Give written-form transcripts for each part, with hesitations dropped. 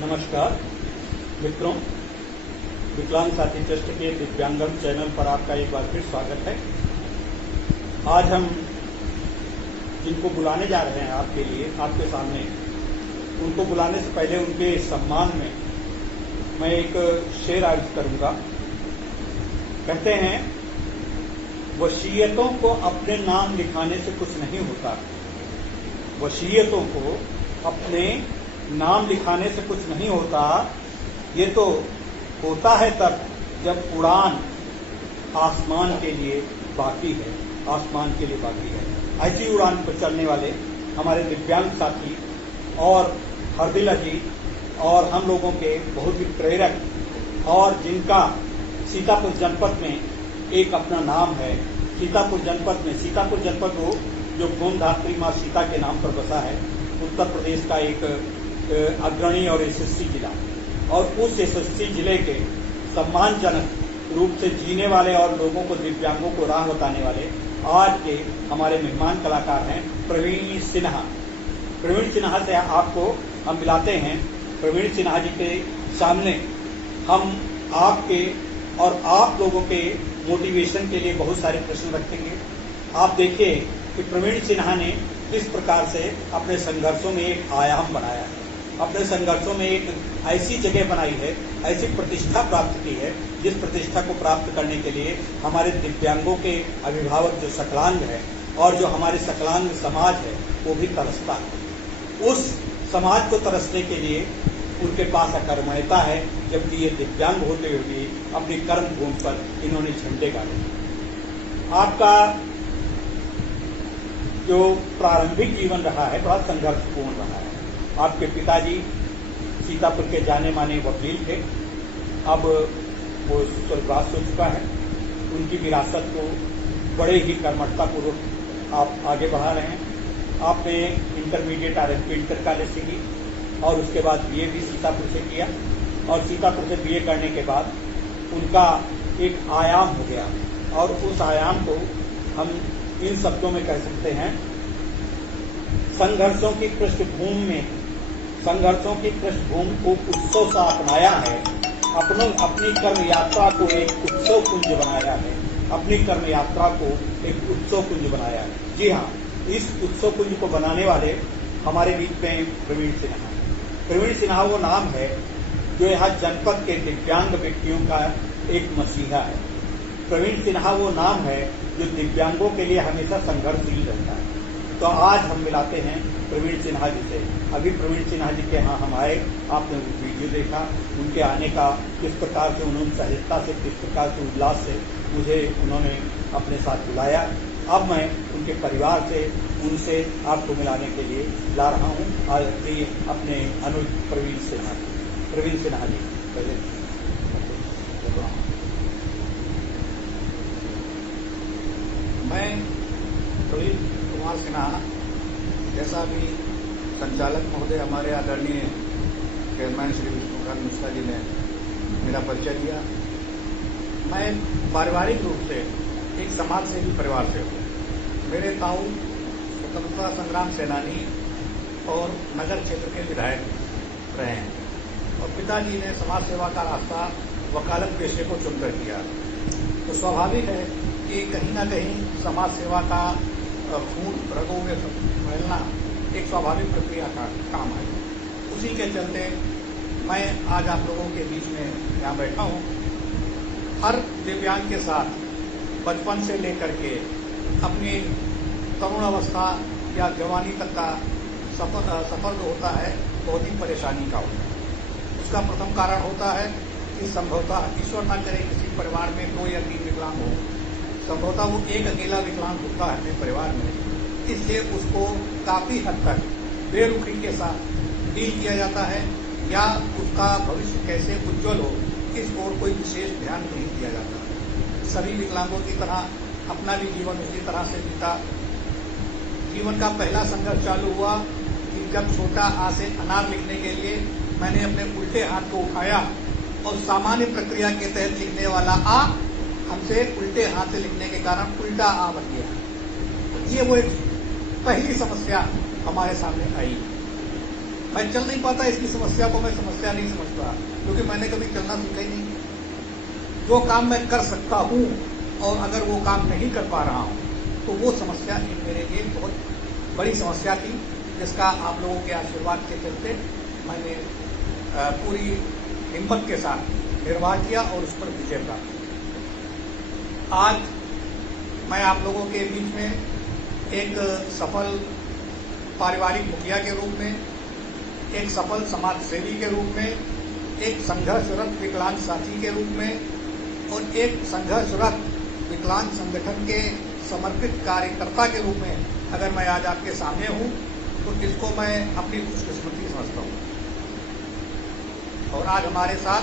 नमस्कार मित्रों, विकलांग साथी ट्रस्ट के दिव्यांगम चैनल पर आपका एक बार फिर स्वागत है। आज हम जिनको बुलाने जा रहे हैं आपके लिए, आपके सामने, उनको बुलाने से पहले उनके सम्मान में मैं एक शेर अर्ज करूंगा। कहते हैं, वसीयतों को अपने नाम लिखाने से कुछ नहीं होता। वसीयतों को अपने नाम लिखाने से कुछ नहीं होता। ये तो होता है तब जब उड़ान आसमान के लिए बाकी है, आसमान के लिए बाकी है। ऐसी उड़ान पर चलने वाले हमारे दिव्यांग साथी और हरदिल अजीत और हम लोगों के बहुत ही प्रेरक, और जिनका सीतापुर जनपद में एक अपना नाम है। सीतापुर जनपद वो जो गोमधात्री मां सीता के नाम पर बसा है, उत्तर प्रदेश का एक अग्रणी और यशस्वी जिला, और उस यशस्वी जिले के सम्मानजनक रूप से जीने वाले और लोगों को, दिव्यांगों को राह बताने वाले आज के हमारे मेहमान कलाकार हैं प्रवीण सिन्हा। प्रवीण सिन्हा से आपको हम मिलाते हैं। प्रवीण सिन्हा जी के सामने हम आपके और आप लोगों के मोटिवेशन के लिए बहुत सारे प्रश्न रखेंगे। आप देखिए कि प्रवीण सिन्हा ने किस प्रकार से अपने संघर्षों में एक आयाम बनाया है, अपने संघर्षों में एक ऐसी जगह बनाई है, ऐसी प्रतिष्ठा प्राप्त की है, जिस प्रतिष्ठा को प्राप्त करने के लिए हमारे दिव्यांगों के अभिभावक जो सकलांग है और जो हमारे सकलांग समाज है वो भी तरसता है। उस समाज को तरसने के लिए उनके पास अकर्मण्यता है, जबकि ये दिव्यांग होते हुए भी अपनी कर्म भूमि पर इन्होंने झंडे गाड़े। आपका जो प्रारंभिक जीवन रहा है बड़ा संघर्षपूर्ण रहा है। आपके पिताजी सीतापुर के जाने माने वकील थे, अब वो स्वर्गवास हो चुका है। उनकी विरासत को बड़े ही कर्मठतापूर्वक आप आगे बढ़ा रहे हैं। आपने इंटरमीडिएट RSP इंटर कॉलेज से की और उसके बाद BA भी सीतापुर से किया, और सीतापुर से BA करने के बाद उनका एक आयाम हो गया, और उस आयाम को हम इन शब्दों में कह सकते हैं, संघर्षों की पृष्ठभूमि को उत्सव सा अपनाया है। अपनी कर्म यात्रा को एक उत्सव कुंज बनाया है। अपनी कर्म यात्रा को एक उत्सव कुंज बनाया है। जी हाँ, इस उत्सव कुंज को बनाने वाले हमारे बीच में प्रवीण सिन्हा। प्रवीण सिन्हा वो नाम है जो यहाँ जनपद के दिव्यांग व्यक्तियों का एक मसीहा है। प्रवीण सिन्हा वो नाम है जो दिव्यांगों के लिए हमेशा संघर्षशील रहता है। तो आज हम मिलाते हैं प्रवीण सिन्हा जी से। अभी प्रवीण सिन्हा जी के यहाँ हम आए, आपने वीडियो देखा, उनके आने का किस प्रकार से उन्होंने सहजता से, किस प्रकार से उल्लास से मुझे उन्होंने अपने साथ बुलाया। अब मैं उनके परिवार से, उनसे आपको मिलाने के लिए ला रहा हूँ। आज अपने अनुज प्रवीण सिन्हा जी पहले। मैं प्रवीण कुमार सिन्हा, जैसा भी संचालक महोदय हमारे आदरणीय चेयरमैन श्री विष्णुकांत मिश्रा जी ने मेरा परिचय दिया, मैं पारिवारिक रूप से एक समाज सेवी परिवार से हूँ। मेरे ताऊ स्वतंत्रता संग्राम सेनानी और नगर क्षेत्र के विधायक रहे हैं, और पिताजी ने समाज सेवा का रास्ता वकालत पेशे को चुनकर किया। तो स्वाभाविक है कि कहीं न कहीं समाज सेवा का खून रगों में फैलना एक स्वाभाविक प्रक्रिया का काम है। उसी के चलते मैं आज आप लोगों के बीच में यहाँ बैठा हूँ। हर दिव्यांग के साथ बचपन से लेकर के अपनी तरुण अवस्था या जवानी तक का सफर जो होता है बहुत ही परेशानी का होता है। उसका प्रथम कारण होता है कि संभवतः ईश्वर न करे किसी परिवार में 2 या 3 विकलांग हो, संभवतः वो एक अकेला विकलांग होता है अपने परिवार में, इसलिए उसको काफी हद तक बेरुखी के साथ डील किया जाता है या उसका भविष्य कैसे उज्जवल हो इस ओर कोई विशेष ध्यान नहीं दिया जाता। सभी विकलांगों की तरह अपना भी जीवन उसी तरह से बीता। जीवन का पहला संघर्ष चालू हुआ कि जब छोटा आ से अनार लिखने के लिए मैंने अपने उल्टे हाथ को उठाया और सामान्य प्रक्रिया के तहत लिखने वाला आ हमसे उल्टे हाथ से लिखने के कारण उल्टा आ बन गया। ये वो एक पहली समस्या हमारे सामने आई। मैं चल नहीं पाता, इसकी समस्या को मैं समस्या नहीं समझता क्योंकि मैंने कभी चलना सीखा ही नहीं। जो काम मैं कर सकता हूं और अगर वो काम नहीं कर पा रहा हूं तो वो समस्या मेरे लिए बहुत बड़ी समस्या थी, जिसका आप लोगों के आशीर्वाद के चलते मैंने पूरी हिम्मत के साथ निर्वाह किया और उस पर विजय प्राप्त किया। आज मैं आप लोगों के बीच में एक सफल पारिवारिक मुखिया के रूप में, एक सफल समाज सेवी के रूप में, एक संघर्षरत विकलांग साथी के रूप में और एक संघर्षरत विकलांग संगठन के समर्पित कार्यकर्ता के रूप में अगर मैं आज आपके सामने हूं तो इसको मैं अपनी खुशकिस्मती समझता हूं। और आज हमारे साथ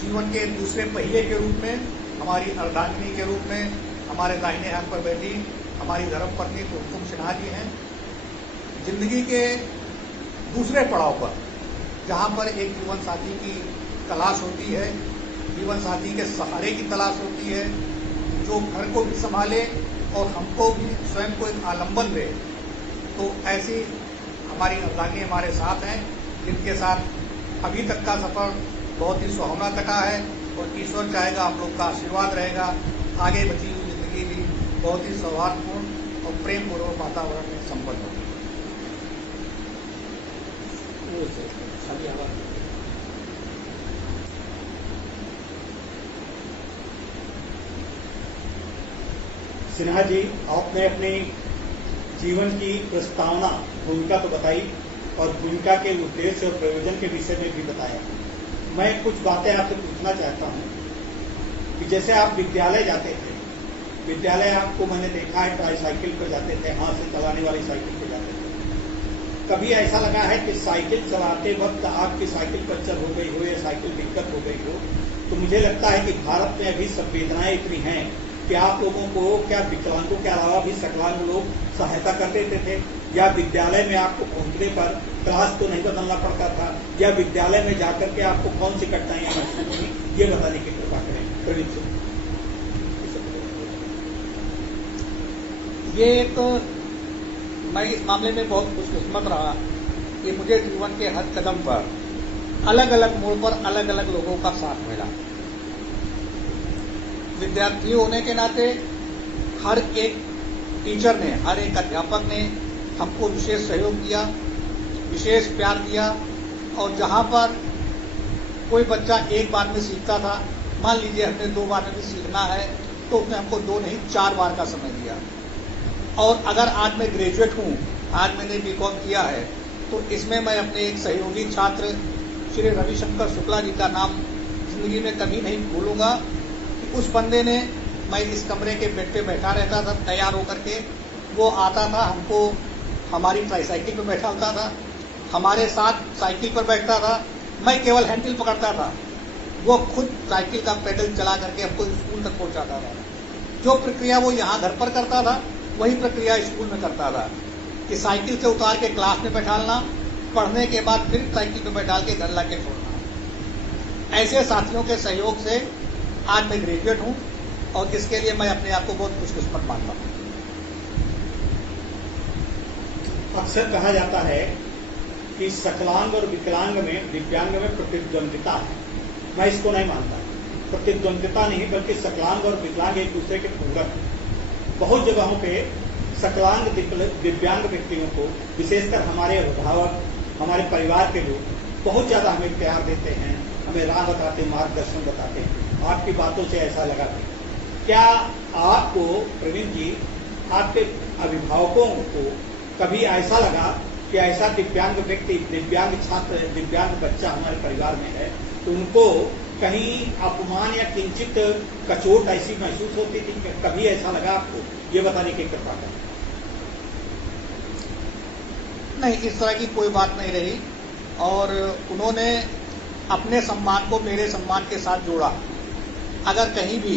जीवन के दूसरे पहिए के रूप में हमारी अर्धांगिनी के रूप में हमारे दाहिने हाथ पर बैठी हमारी धर्मपत्नी कुमकुम सिन्हा जी हैं। जिंदगी के दूसरे पड़ाव पर जहां पर एक जीवन साथी की तलाश होती है, जीवन साथी के सहारे की तलाश होती है, जो घर को भी संभाले और हमको भी स्वयं को एक आलंबन दे, तो ऐसी हमारी अर्धांगिनी हमारे साथ हैं, जिनके साथ अभी तक का सफर बहुत ही सुहावना कटा है और ईश्वर चाहेगा आप लोग का आशीर्वाद रहेगा, आगे बची हुई जिंदगी भी बहुत ही सौहार्दपूर्ण और प्रेम पूर्वक वातावरण में संपन्न होगी। सिन्हा जी, आपने अपने जीवन की प्रस्तावना भूमिका तो बताई और भूमिका के उद्देश्य और प्रयोजन के विषय में भी बताया। मैं कुछ बातें आपसे पूछना चाहता हूं कि जैसे आप विद्यालय जाते थे, विद्यालय आपको मैंने देखा है ट्राईसाइकिल पर जाते थे, हाथ से चलाने वाली साइकिल पर जाते थे। कभी ऐसा लगा है कि साइकिल चलाते वक्त आपकी साइकिल पंचर हो गई हो या साइकिल दिक्कत हो गई हो? तो मुझे लगता है कि भारत में अभी संवेदनाएं इतनी हैं कि आप लोगों को क्या विकलांगों के अलावा भी सकलांग लोग सहायता कर देते थे, या विद्यालय में आपको पहुंचने पर क्लास तो नहीं बदलना पड़ता था, या विद्यालय में जाकर के आपको कौन सी कठिनाइयां महसूस हुई, ये बताने की कृपा करें। प्रवीण सिंह। ये एक मैं इस मामले में बहुत खुशकिस्मत रहा कि मुझे जीवन के हर कदम पर अलग अलग मोड़ पर अलग अलग लोगों का साथ मिला। विद्यार्थी होने के नाते हर एक टीचर ने, हर एक अध्यापक ने हमको विशेष सहयोग दिया, विशेष प्यार दिया। और जहां पर कोई बच्चा एक बार में सीखता था, मान लीजिए हमने 2 बार में भी सीखना है, तो उसने हमको 2 नहीं 4 बार का समय दिया। और अगर आज मैं ग्रेजुएट हूं, आज मैंने बीकॉम किया है, तो इसमें मैं अपने एक सहयोगी छात्र श्री रविशंकर शुक्ला जी का नाम जिंदगी में कभी नहीं भूलूंगा कि उस बंदे ने, मैं इस कमरे के बेड पे बैठा रहता था तैयार होकर के, वो आता था, हमको हमारी ट्राईसाइकिल पर बैठाता था, हमारे साथ साइकिल पर बैठता था, मैं केवल हैंडल पकड़ता था, वो खुद साइकिल का पेडल चला करके हमको स्कूल तक पहुंचाता था। जो प्रक्रिया वो यहाँ घर पर करता था वही प्रक्रिया स्कूल में करता था कि साइकिल से उतार के क्लास में बैठालना, पढ़ने के बाद फिर साइकिल पे बैठाल के घर लाके छोड़ना। ऐसे साथियों के सहयोग से आज मैं ग्रेजुएट हूं और इसके लिए मैं अपने आप को बहुत खुशकिस्मत मानता हूं। अक्सर कहा जाता है कि सकलांग और विकलांग में, दिव्यांग में प्रतिद्वंदिता है। मैं इसको नहीं मानता। प्रतिद्वंदिता नहीं, बल्कि सकलांग और विकलांग एक दूसरे के पूरक हैं। बहुत जगहों पे सकलांग दिव्यांग व्यक्तियों को, विशेषकर हमारे अभिभावक, हमारे परिवार के लोग बहुत ज्यादा हमें प्यार देते हैं, हमें राह बताते हैं, मार्गदर्शन बताते हैं। आपकी बातों से ऐसा लगा। क्या आपको प्रवीण जी, आपके अभिभावकों को कभी ऐसा लगा कि ऐसा दिव्यांग व्यक्ति, दिव्यांग छात्र, दिव्यांग बच्चा हमारे परिवार में है, तो उनको कहीं अपमान या किंचित कचोट ऐसी महसूस होती थी? कभी ऐसा लगा आपको? ये बताने की कृपा करें। नहीं, इस तरह की कोई बात नहीं रही और उन्होंने अपने सम्मान को मेरे सम्मान के साथ जोड़ा। अगर कहीं भी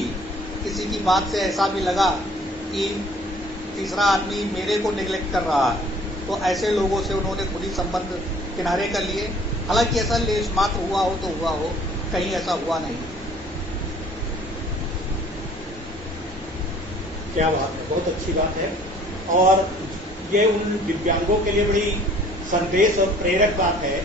किसी की बात से ऐसा भी लगा कि तीसरा आदमी मेरे को निगलेक्ट कर रहा है, तो ऐसे लोगों से उन्होंने खुद ही संबंध किनारे कर लिए। हालांकि ऐसा लेश मात्र हुआ हो तो हुआ हो, कहीं ऐसा हुआ नहीं। क्या बात है, बहुत अच्छी बात है। और ये उन दिव्यांगों के लिए बड़ी संदेश और प्रेरक बात है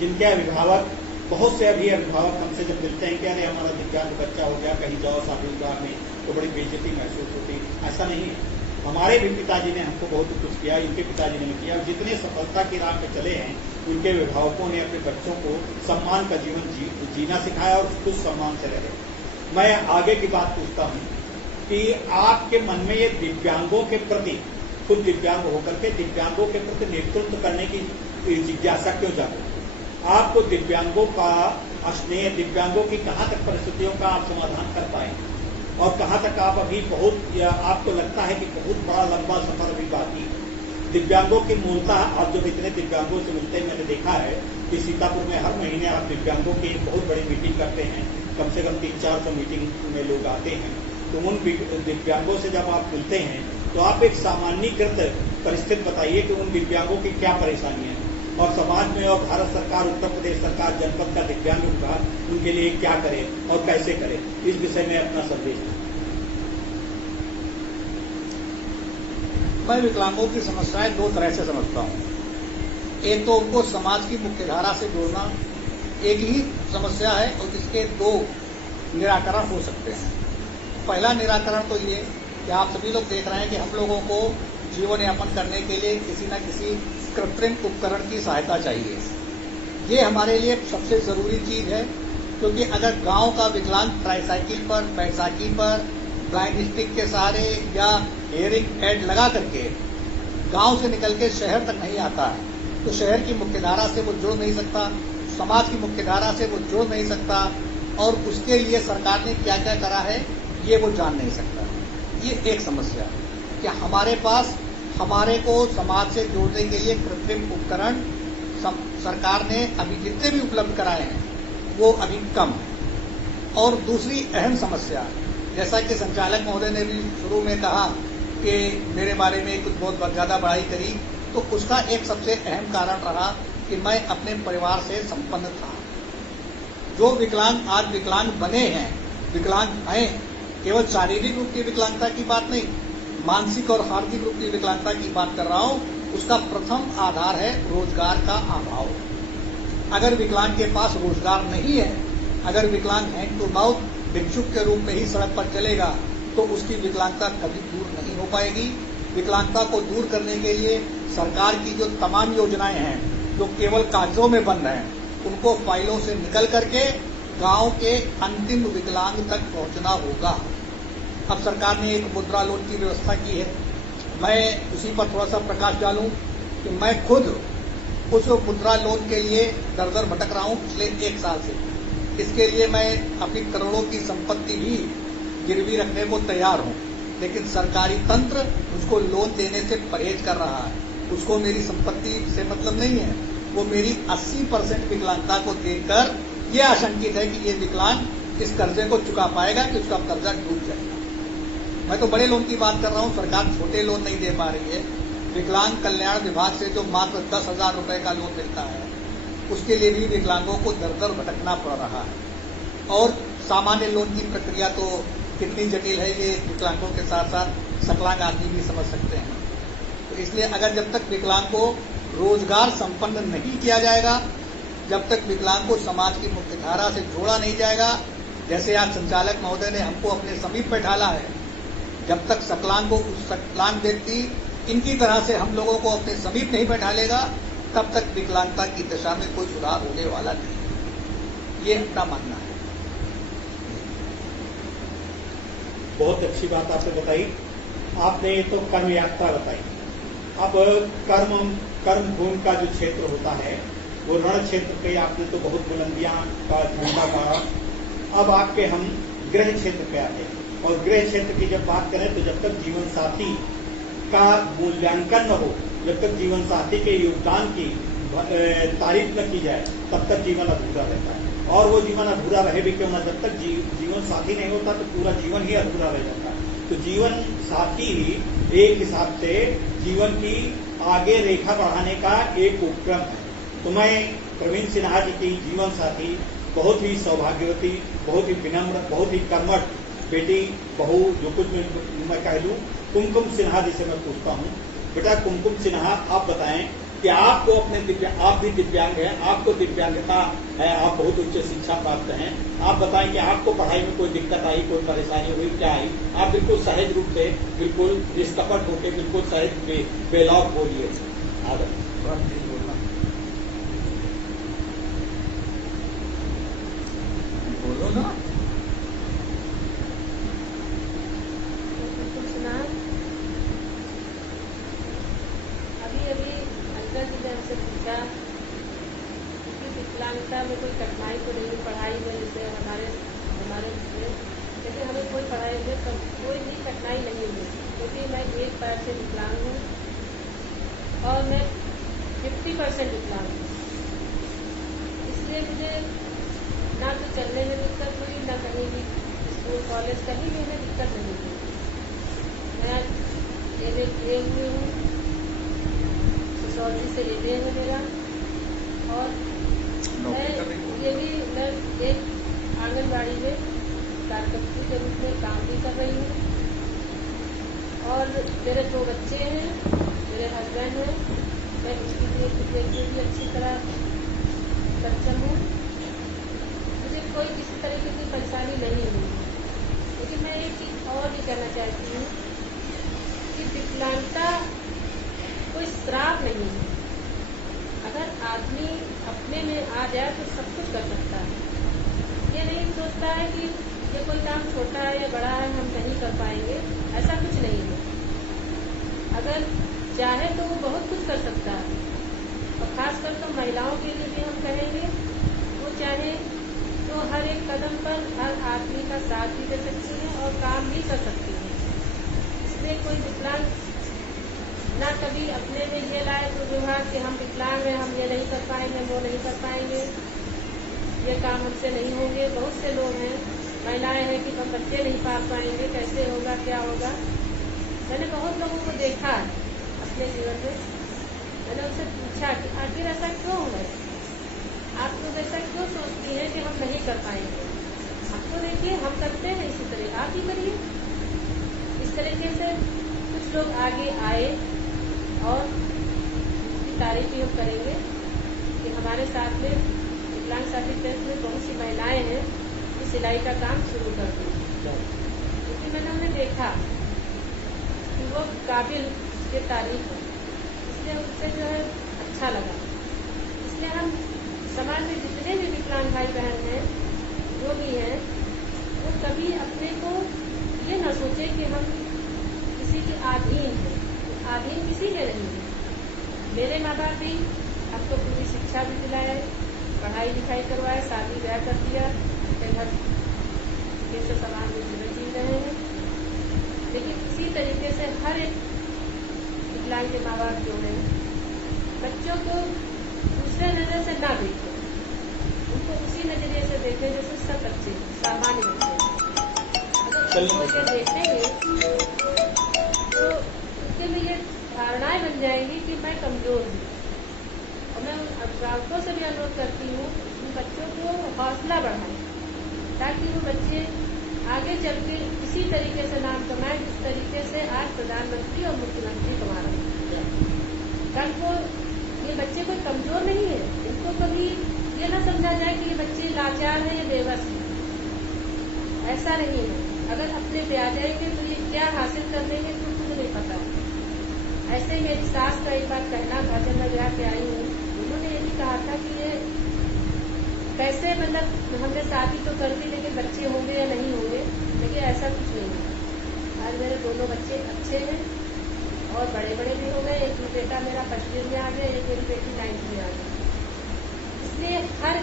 जिनके अभिभावक, बहुत से अभी अभिभावक हमसे जब मिलते हैं कि अरे हमारा दिव्यांग बच्चा हो गया, कहीं जाओ शादी विवाह में तो बड़ी बेइज्जती महसूस होती। ऐसा नहीं है। हमारे भी पिताजी ने हमको बहुत कुछ किया, इनके पिताजी ने भी किया। जितने सफलता की राह पे चले हैं, उनके अभिभावकों ने अपने बच्चों को सम्मान का जीवन जीना सिखाया और खुद सम्मान से रहे। मैं आगे की बात पूछता हूँ कि आपके मन में ये दिव्यांगों के प्रति, खुद दिव्यांग होकर के दिव्यांगों के प्रति नेतृत्व करने की जिज्ञासा क्यों जागृत? आपको दिव्यांगों का स्नेह, दिव्यांगों की कहाँ तक परिस्थितियों का आप समाधान कर पाए और कहाँ तक आप अभी आपको लगता है कि बहुत बड़ा लंबा सफर अभी बाकी? दिव्यांगों की मूलतः आप जब इतने दिव्यांगों से मिलते हैं, मैंने देखा है कि सीतापुर में हर महीने आप दिव्यांगों की एक बहुत बड़ी मीटिंग करते हैं, कम से कम 300-400 मीटिंग में लोग आते हैं। तो उन दिव्यांगों से जब आप मिलते हैं तो आप एक सामान्यकृत परिस्थिति बताइए कि उन दिव्यांगों की क्या परेशानियां हैं और समाज में और भारत सरकार, उत्तर प्रदेश सरकार, जनपद का दिव्यांग विभाग उनके लिए क्या करे और कैसे करे, इस विषय में अपना संदेश दें। मैं विकलांगों की समस्याएं दो तरह से समझता हूँ। एक तो उनको समाज की मुख्यधारा से जोड़ना एक ही समस्या है और इसके दो निराकरण हो सकते हैं। पहला निराकरण तो ये कि आप सभी लोग देख रहे हैं कि हम लोगों को जीवन यापन करने के लिए किसी न किसी कृत्रिम उपकरण की सहायता चाहिए। ये हमारे लिए सबसे जरूरी चीज है, क्योंकि अगर गांव का विकलांग ट्राईसाइकिल पर, बैसाइकिल पर, ब्लाइंड स्टिक के सहारे या हेयरिंग एड लगा करके गांव से निकल के शहर तक नहीं आता है, तो शहर की मुख्यधारा से वो जुड़ नहीं सकता, समाज की मुख्यधारा से वो जुड़ नहीं सकता और उसके लिए सरकार ने क्या क्या करा है ये वो जान नहीं सकता। ये एक समस्या कि हमारे पास हमारे को समाज से जोड़ने के लिए कृत्रिम उपकरण सरकार ने अभी जितने भी उपलब्ध कराए हैं वो अभी कम। और दूसरी अहम समस्या, जैसा कि संचालक महोदय ने भी शुरू में कहा कि मेरे बारे में कुछ बहुत ज्यादा बड़ाई करी, तो उसका एक सबसे अहम कारण रहा कि मैं अपने परिवार से संपन्न था। जो विकलांग आज विकलांग बने हैं, विकलांग हैं, केवल शारीरिक रूप की विकलांगता की बात नहीं, मानसिक और हार्दिक रूप की विकलांगता की बात कर रहा हूं। उसका प्रथम आधार है रोजगार का अभाव। अगर विकलांग के पास रोजगार नहीं है, अगर विकलांग हैंड टू माउथ भिक्षुक के रूप में ही सड़क पर चलेगा, तो उसकी विकलांगता कभी दूर नहीं हो पाएगी। विकलांगता को दूर करने के लिए सरकार की जो तमाम योजनाएं हैं, जो केवल कागजों में बंद हैं, उनको फाइलों से निकल करके गांव के अंतिम विकलांग तक पहुंचना होगा। अब सरकार ने एक मुद्रा लोन की व्यवस्था की है। मैं उसी पर थोड़ा सा प्रकाश डालूं कि मैं खुद उस मुद्रा लोन के लिए दर दर भटक रहा हूं पिछले 1 साल से। इसके लिए मैं अपनी करोड़ों की संपत्ति भी गिरवी रखने को तैयार हूं, लेकिन सरकारी तंत्र मुझको लोन देने से परहेज कर रहा है। उसको मेरी संपत्ति से मतलब नहीं है, वो मेरी 80% विकलांगता को देखकर ये आशंकित है कि ये विकलांग इस कर्जे को चुका पाएगा कि उसका कर्जा डूब जाएगा। मैं तो बड़े लोन की बात कर रहा हूं, सरकार छोटे लोन नहीं दे पा रही है। विकलांग कल्याण विभाग से जो मात्र 10,000 रुपए का लोन मिलता है, उसके लिए भी विकलांगों को दर दर भटकना पड़ रहा है। और सामान्य लोन की प्रक्रिया तो कितनी जटिल है, ये विकलांगों के साथ साथ सकलांग आदमी भी समझ सकते हैं। तो इसलिए अगर जब तक विकलांग को रोजगार संपन्न नहीं किया जाएगा, जब तक विकलांग को समाज की मुख्यधारा से जोड़ा नहीं जाएगा, जैसे आज संचालक महोदय ने हमको अपने समीप बैठाला है, जब तक सकलांग को उस सकलांग व्यक्ति इनकी तरह से हम लोगों को अपने समीप नहीं बैठा लेगा, तब तक विकलांगता की दशा में कोई सुधार होने वाला नहीं। ये अपना मानना है। बहुत अच्छी बात आपने बताई। आपने तो कर्म यात्रा बताई। अब कर्म भूमि का जो क्षेत्र होता है वो रण क्षेत्र पे आपने तो बहुत बुलंदियां का झंडा गाड़ा। अब आपके हम गृह क्षेत्र पे आते हैं, और गृह क्षेत्र की जब बात करें तो जब तक जीवन साथी का मूल्यांकन न हो, जब तक जीवन साथी के योगदान की तारीफ न की जाए, तब तक जीवन अधूरा रहता है। और वो जीवन अधूरा रहे भी क्यों ना, जब तक जीवन साथी नहीं होता तो पूरा जीवन ही अधूरा रह जाता है। तो जीवन साथी ही एक हिसाब से जीवन की आगे रेखा बढ़ाने का एक उपक्रम है। तो मैं प्रवीण सिन्हा जी की जीवन साथी, बहुत ही सौभाग्यवती, बहुत ही विनम्र, बहुत ही कर्मठ बेटी, बहू, जो कुछ मैं कह लूं, कुमकुम सिन्हा जी से मैं पूछता हूं, बेटा कुमकुम सिन्हा, आप बताएं कि आपको आप भी दिव्यांग हैं, आपको दिव्यांगता है, आप बहुत उच्च शिक्षा प्राप्त हैं, आप बताएं कि आपको पढ़ाई में कोई दिक्कत आई, कोई परेशानी हुई, क्या आई? आप बिल्कुल सहज रूप से, बिल्कुल निष्कपट होकर, बिल्कुल सहज बेलौट बोलिए। आदर बोलो ना। अभी अंकल जी ने हमसे पूछा कि विकलांगता में कोई कठिनाई तो नहीं, पढ़ाई में जैसे हमारे जैसे हमें कोई पढ़ाई में कोई भी कठिनाई नहीं हुई, क्योंकि मैं एक पैर से विकलांग हूँ और मैं 50% विकलांग हूँ। इसलिए मुझे ना तो चलने में दिक्कत हुई, ना कहीं भी स्कूल कॉलेज कहीं भी हमें दिक्कत नहीं हुई। मैं MA किए हुए हूँ, सोसाइटी से लेते हैं मेरा, और मैं एक आंगनबाड़ी में कार्यकर्ता के रूप में काम भी कर रही हूँ, और मेरे 2 बच्चे हैं, मेरे हस्बैंड हैं, मैं उसके लिए भी अच्छी तरह सक्षम हूँ। मुझे कोई किसी तरीके की परेशानी नहीं हुई। लेकिन मैं एक चीज और भी कहना चाहती हूँ कि विकलांगता कोई श्राप नहीं है। अगर आदमी अपने में आ जाए तो सब कुछ कर सकता है। ये नहीं सोचता है कि ये कोई काम छोटा है या बड़ा है, हम नहीं कर पाएंगे, ऐसा कुछ नहीं है। अगर चाहे तो वो बहुत कुछ कर सकता है। और खासकर तो महिलाओं के लिए भी हम कहेंगे, वो चाहे तो हर एक कदम पर हर आदमी का साथ भी दे सकती है और काम भी कर सकती है। इसलिए कोई विकलांग ना कभी अपने में ये लाए तो विभाग कि हम विकलांग हैं, हम ये नहीं कर पाएंगे, वो नहीं कर पाएंगे, ये काम हमसे नहीं होंगे। बहुत से लोग हैं, महिलाएं हैं कि हम बच्चे नहीं पाल पाएंगे, कैसे होगा, क्या होगा। मैंने बहुत लोगों को देखा है अपने जीवन में। मैंने उनसे पूछा कि आखिर ऐसा क्यों है, आप लोग ऐसा क्यों सोचती हैं कि हम नहीं कर पाएंगे? आप तो देखिए हम करते हैं, इसी तरह आप ही करिए। इस तरीके से कुछ लोग आगे आए और उसकी तारीफ भी हम करेंगे कि हमारे साथ में विकलांग साथी ट्रस्ट में बहुत सी महिलाएं हैं कि सिलाई का काम शुरू कर दी, क्योंकि मैंने उन्हें देखा कि वो काबिल के तारीफ है, इसलिए उससे जो है अच्छा लगा। इसलिए हम समाज में जितने भी विकलांग भाई बहन हैं, जो भी हैं, वो कभी अपने को ये न सोचे कि हम किसी के अधीन हैं। अधीन किसी के नहीं है। मेरे माँ बाप भी हमको पूरी शिक्षा भी दिलाए, पढ़ाई लिखाई करवाए, शादी ब्याह कर दिया, अपने घर के समाज में जीवन जी रहे हैं। लेकिन इसी तरीके से हर एक विकलांग के माँ बाप जो है, बच्चों को दूसरे नजर से ना देखें, उनको उसी नजरिए से देखें जैसे सब बच्चे सामान्य बच्चे। अगर उनको ये देखेंगे तो उसके लिए धारणाएं बन जाएंगी कि मैं कमजोर हूँ। और मैं उन अभिभावकों से भी अनुरोध करती हूँ उन बच्चों को हौसला बढ़ाएं, ताकि वो बच्चे आगे चल के इसी तरीके से नाम कमाएं जिस तरीके से आज प्रधानमंत्री और मुख्यमंत्री कमा रहे हैं। कल को ये बच्चे कोई कमजोर नहीं है, इनको कभी ये ना समझा जाए कि ये बच्चे लाचार है, ये बेबस है। ऐसा नहीं है। अगर अपने पे आ जाएंगे तो ये क्या हासिल कर लेंगे तो मुझे नहीं पता। ऐसे मेरी सास का एक बार कहना था, जब मैं ब्याह पे आई हूँ कहा था कि ये कैसे, मतलब हमने शादी तो कर दी लेकिन बच्चे होंगे या नहीं होंगे, लेकिन ऐसा कुछ नहीं है। आज मेरे दोनों बच्चे अच्छे हैं और बड़े बड़े भी हो गए। एक बेटा मेरा फर्स्ट ईयर में आ गया, एक मेरी बेटी 9th में आ गई। इसलिए हर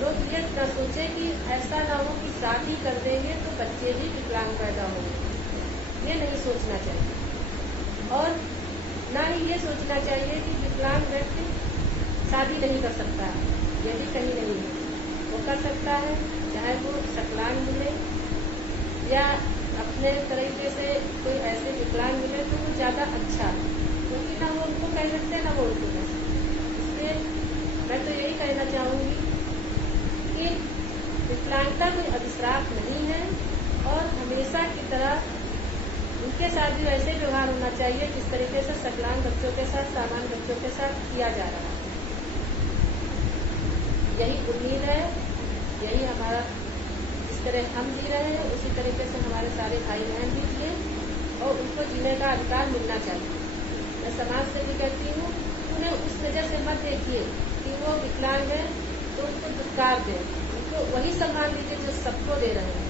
लोग ये न सोचे कि ऐसा ना हो कि शादी कर देंगे तो बच्चे भी विकलांग पैदा होंगे, ये नहीं सोचना चाहिए। और ना ही ये सोचना चाहिए कि विकलांग व्यक्ति शादी नहीं कर सकता है, ये भी कहीं नहीं है। वो कर सकता है, चाहे वो सकलांग मिले या अपने तरीके से कोई ऐसे विकलांग मिले तो वो ज्यादा अच्छा है, क्योंकि ना वो उनको कह सकते ना वो उनको कह सकते। इसलिए मैं तो यही कहना चाहूंगी कि विकलांगता कोई अभिश्राप नहीं है और हमेशा की तरह उनके साथ भी वैसे व्यवहार होना चाहिए जिस तरीके से सकलांग बच्चों के साथ, सामान्य बच्चों के साथ किया जा रहा है। यही उम्मीद है, यही हमारा, जिस तरह हम जी रहे हैं उसी तरीके से हमारे सारे भाई बहन भी जिए और उनको जीने का अधिकार मिलना चाहिए। मैं समाज से भी कहती हूँ, उन्हें उस वजह से मत देखिए कि वो विकलांग है तो उनको दुत्कार दें, उनको वही सम्मान दीजिए जो सबको दे रहे हैं।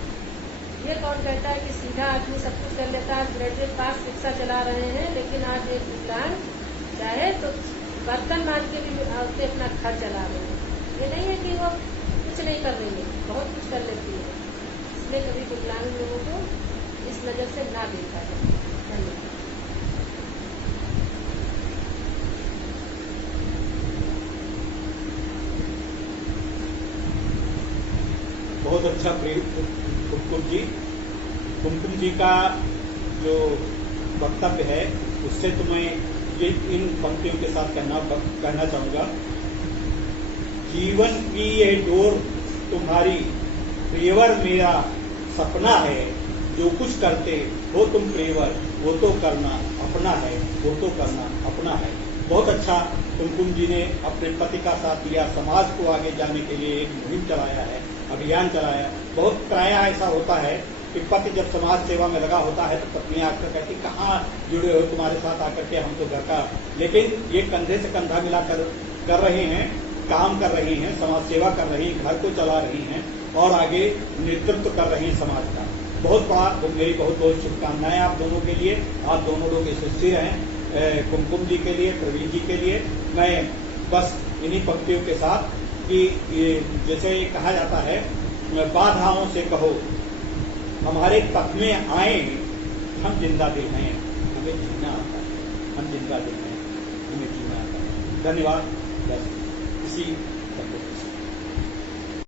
ये कौन कहता है कि सीधा आदमी सब कुछ कर लेता है, ग्रेजुएट पास रिक्शा चला रहे हैं, लेकिन आज एक विकलांग चाहे तो बर्तन मान के भी औरतें अपना घर चला रहे हैं। ये नहीं है कि वो कुछ नहीं कर रही है, बहुत कुछ कर लेती है। इसलिए कभी विकलांग लोगों को इस नजर से ना देखा जाए। धन्यवाद। बहुत अच्छा कुमकुम जी का जो वक्तव्य है उससे तो मैं ये इन पंक्तियों के साथ कहना चाहूंगा, जीवन की ये डोर तुम्हारी प्रियवर मेरा सपना है, जो कुछ करते हो तुम प्रियवर वो तो करना अपना है, वो तो करना अपना है। बहुत अच्छा कुमकुम जी ने अपने पति का साथ दिया, समाज को आगे जाने के लिए एक मुहिम चलाया है, अभियान चलाया। बहुत प्रायः ऐसा होता है कि पति जब समाज सेवा में लगा होता है तो पत्नी आकर कहती कहाँ जुड़े हो तुम्हारे साथ आकर के, हम तो घर का, लेकिन ये कंधे से कंधा मिलाकर कर रहे हैं, काम कर रही हैं, समाज सेवा कर रही हैं, घर को चला रही हैं और आगे नेतृत्व कर रही हैं समाज का। बहुत बड़ा, मेरी बहुत बहुत शुभकामनाएं आप दोनों के लिए। आप दोनों लोग यशस्वी रहें, कुमकुम जी के लिए, प्रवीण जी के लिए। मैं बस इन्हीं पंक्तियों के साथ कि जैसे कहा जाता है, बाधाओं से कहो हमारे पथ में आए, हम जिंदा दिल हैं, हमें जीना आता है, हम जिंदा दिल हैं, हमें जीना आता है। धन्यवाद। बस इसी